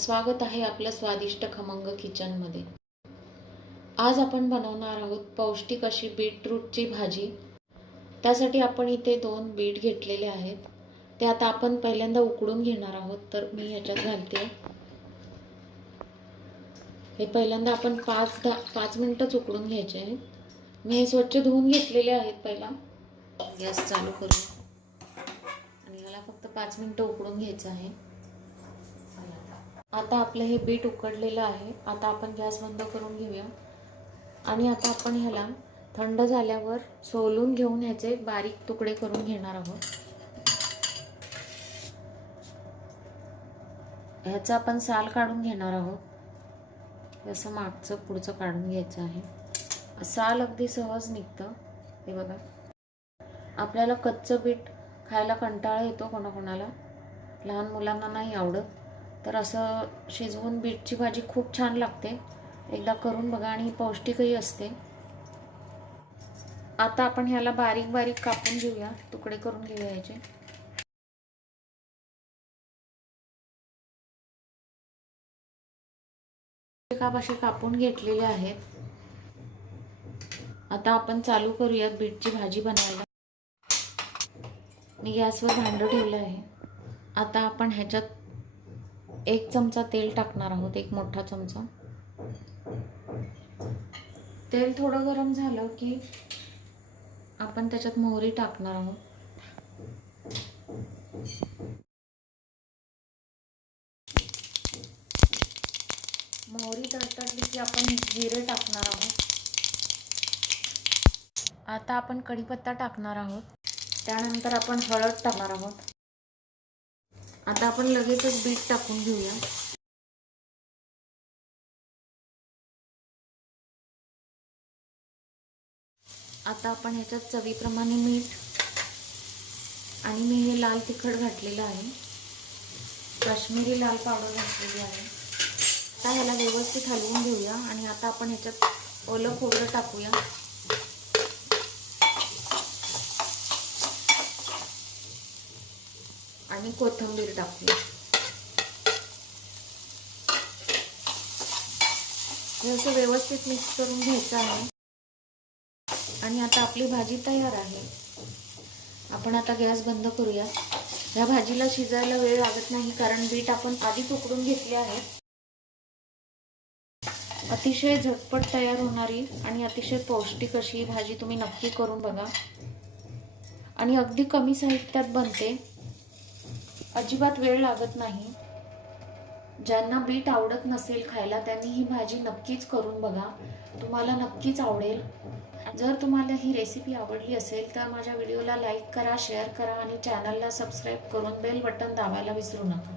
स्वागत आहे आपल्या स्वादिष्ट खमंग किचनमध्ये। आज आपण बनवणार आहोत पौष्टिक अशी बीटरूटची भाजी। त्यासाठी आपण इथे 2 बीट घेतलेले आहेत। ते आता आपण पहिल्यांदा उकडून घेणार आहोत। तर मी ह्याच्यात घालते। हे पहिल्यांदा आपण 5 मिनिटच उकडून घ्यायचे आहेत। मी हे स्वच्छ धुवून घेतलेले आहेत। पहिला गॅस चालू करूया आणि ह्याला फक्त 5 मिनिटं उकडून घ्यायचं आहे। आता आपलं हे बीट उकडलेलं आहे। आता आपण गॅस बंद करून घेऊया आणि आता आपण ह्याला थंड झाल्यावर सोलून घेऊन ह्याचे बारीक तुकडे करून घेणार आहोत। ह्याचा आपण साल काढून घेणार आहोत। असं मागचं पुढचं काढून घ्यायचं आहे। साल अगदी सहज निघतं। हे बघा, आपल्याला कच्चं बीट खायला कंटाळा येतो कोणाकोणाला, लहान मुलांना नाही आवडत। तर असं शिजवून बीटची भाजी खूप छान लागते। एकदा करून बघा आणि पौष्टिकही असते। आता आपण ह्याला बारीक बारीक कापून घेऊया, तुकडे करून घेऊया याचे। काप असे कापून घेतलेले आहेत। आता आपण चालू करूयात बीटची भाजी बनवायला। मी गॅसवर भांडं ठेवलं आहे। आता आपण ह्याच्यात 1 चमचा तेल टाकणार आहोत, 1 मोठा चमचा। तेल थोडं गरम झालं की आपण त्याच्यात मोहरी टाकणार आहोत। मोहरी तडतडली की आपण जिरे टाकणार आहोत। आता आपण कढीपत्ता टाकणार आहोत। त्यानंतर आपण हळद टाकणार आहोत। आता आपण लगेचच बीट टाकून घेऊया। आता आपण ह्याच्यात चवीप्रमाणे मीठ आणि मी हे लाल तिखट घातलेलं आहे, काश्मीरी लाल पावडर घातलेली आहे। आता ह्याला व्यवस्थित हलवून घेऊया आणि आता आपण ह्याच्यात ओलं खोबरं टाकूया आणि कोथिंबीर टाकूया। हे असं व्यवस्थित मिक्स करून घ्यायचं आहे आणि आता आपली भाजी तयार आहे। आपण आता गॅस बंद करूया। ह्या भाजीला शिजायला वेळ लागत नाही, कारण बीट आपण आधीच उकडून घेतले आहे। अतिशय झटपट तयार होणारी आणि अतिशय पौष्टिक अशी भाजी तुम्ही नक्की करून बघा आणि अगदी कमी साहित्यात बनते, अजिबात वेळ लागत नाही। ज्यांना बीट आवडत नसेल खायला त्यांनी ही भाजी नक्कीच करून बघा, तुम्हाला नक्कीच आवडेल। जर तुम्हाला ही रेसिपी आवडली असेल तर माझ्या व्हिडिओला लाईक करा, शेअर करा आणि चॅनलला सबस्क्राईब करून बेल बटन दाबायला विसरू नका।